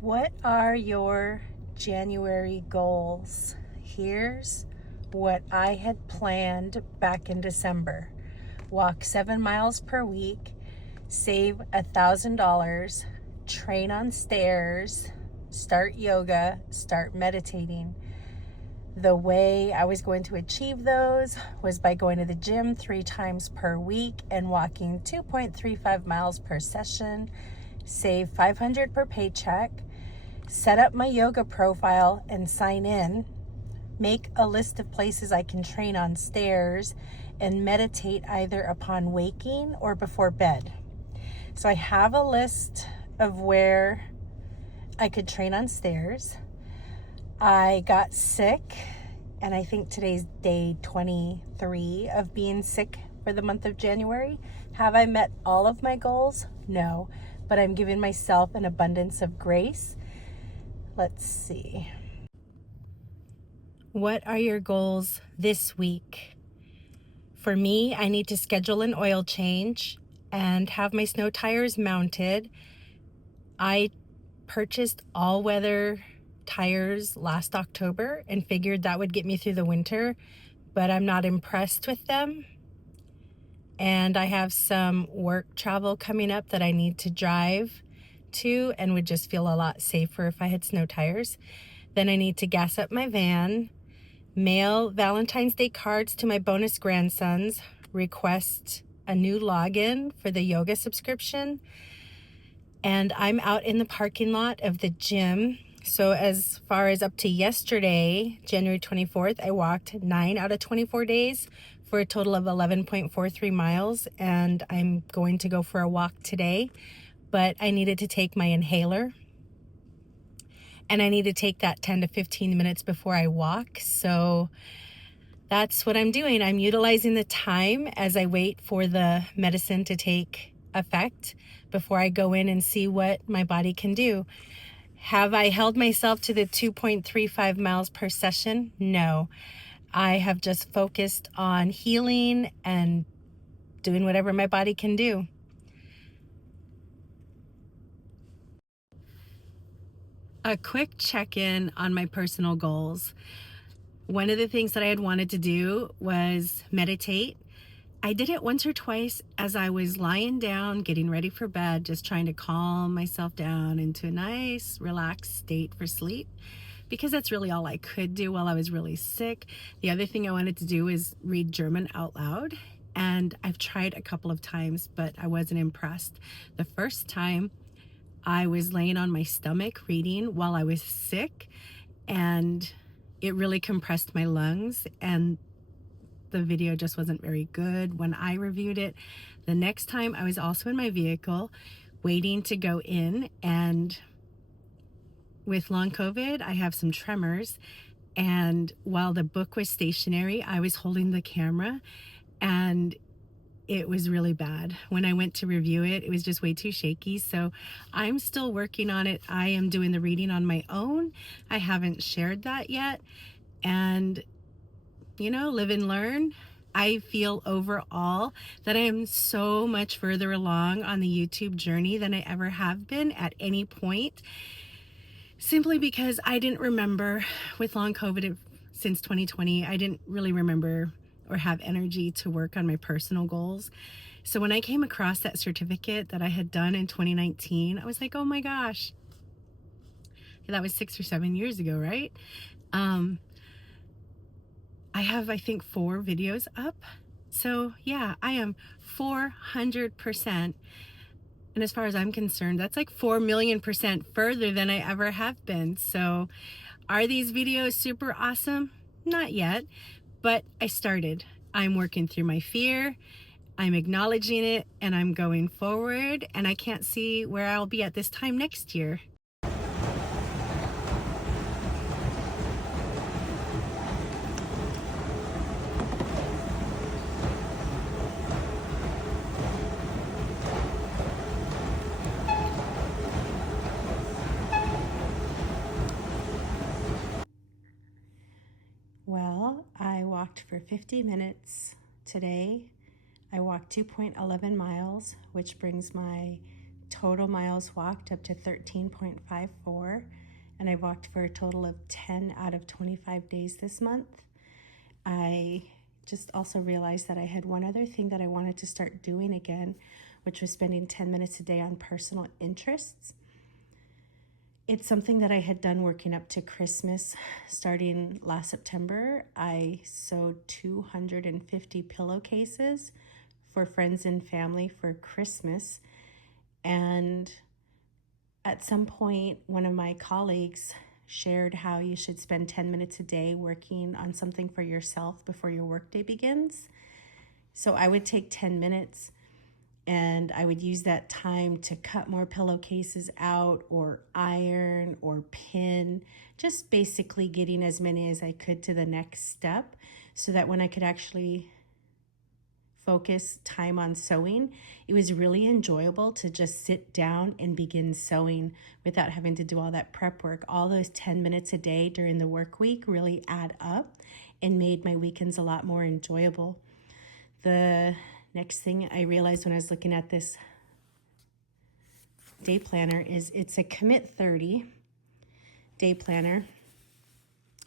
What are your January goals? Here's what I had planned back in December. Walk 7 miles per week, save $1,000, train on stairs, start yoga, start meditating. The way I was going to achieve those was by going to the gym 3 times per week and walking 2.35 miles per session, save $500 per paycheck, set up my yoga profile and sign in, make a list of places I can train on stairs, and meditate either upon waking or before bed. So I have a list of where I could train on stairs. I got sick, and I think today's day 23 of being sick for the month of January. Have I met all of my goals? No, but I'm giving myself an abundance of grace. Let's see. What are your goals this week? For me, I need to schedule an oil change and have my snow tires mounted. I purchased all-weather tires last October and figured that would get me through the winter, but I'm not impressed with them. And I have some work travel coming up that I need to drive to and would just feel a lot safer if I had snow tires. Then I need to gas up my van, mail Valentine's Day cards to my bonus grandsons, request a new login for the yoga subscription, and I'm out in the parking lot of the gym. So as far as up to yesterday, January 24th, I walked 9 out of 24 days for a total of 11.43 miles, and I'm going to go for a walk today, but I needed to take my inhaler, and I need to take that 10 to 15 minutes before I walk. So that's what I'm doing. I'm utilizing the time as I wait for the medicine to take effect before I go in and see what my body can do. Have I held myself to the 2.35 miles per session? No. I have just focused on healing and doing whatever my body can do. A quick check-in on my personal goals. One of the things that I had wanted to do was meditate. I did it once or twice as I was lying down, getting ready for bed, just trying to calm myself down into a nice, relaxed state for sleep, because that's really all I could do while I was really sick. The other thing I wanted to do is read German out loud, and I've tried a couple of times, but I wasn't impressed. The first time, I was laying on my stomach reading while I was sick, and it really compressed my lungs, and the video just wasn't very good when I reviewed it. The next time I was also in my vehicle waiting to go in, and with long COVID, I have some tremors. And while the book was stationary, I was holding the camera, and it was really bad. When I went to review it, it was just way too shaky. So I'm still working on it. I am doing the reading on my own. I haven't shared that yet. And live and learn. I feel overall that I am so much further along on the YouTube journey than I ever have been at any point, simply because I didn't remember with long COVID since 2020, I didn't really remember or have energy to work on my personal goals. So when I came across that certificate that I had done in 2019, I was like, oh my gosh, that was 6 or 7 years ago, right? I have, I think, 4 videos up. So yeah, I am 400%. And as far as I'm concerned, that's like 4,000,000% further than I ever have been. So are these videos super awesome? Not yet, but I started. I'm working through my fear. I'm acknowledging it, and I'm going forward, and I can't see where I'll be at this time next year. Well, I walked for 50 minutes today. I walked 2.11 miles, which brings my total miles walked up to 13.54, and I walked for a total of 10 out of 25 days this month. I just also realized that I had one other thing that I wanted to start doing again, which was spending 10 minutes a day on personal interests. It's something that I had done working up to Christmas. Starting last September, I sewed 250 pillowcases for friends and family for Christmas. And at some point, one of my colleagues shared how you should spend 10 minutes a day working on something for yourself before your workday begins. So I would take 10 minutes and I would use that time to cut more pillowcases out or iron or pin, just basically getting as many as I could to the next step so that when I could actually focus time on sewing, it was really enjoyable to just sit down and begin sewing without having to do all that prep work. All those 10 minutes a day during the work week really add up and made my weekends a lot more enjoyable. The next thing I realized when I was looking at this day planner is it's a Commit 30 day planner.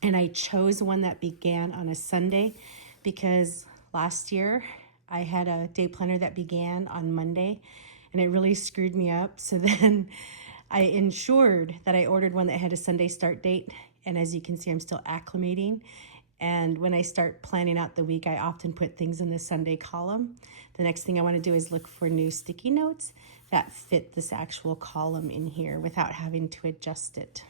And I chose one that began on a Sunday because last year I had a day planner that began on Monday and it really screwed me up. So then I ensured that I ordered one that had a Sunday start date. And as you can see, I'm still acclimating. And when I start planning out the week, I often put things in the Sunday column. The next thing I want to do is look for new sticky notes that fit this actual column in here without having to adjust it.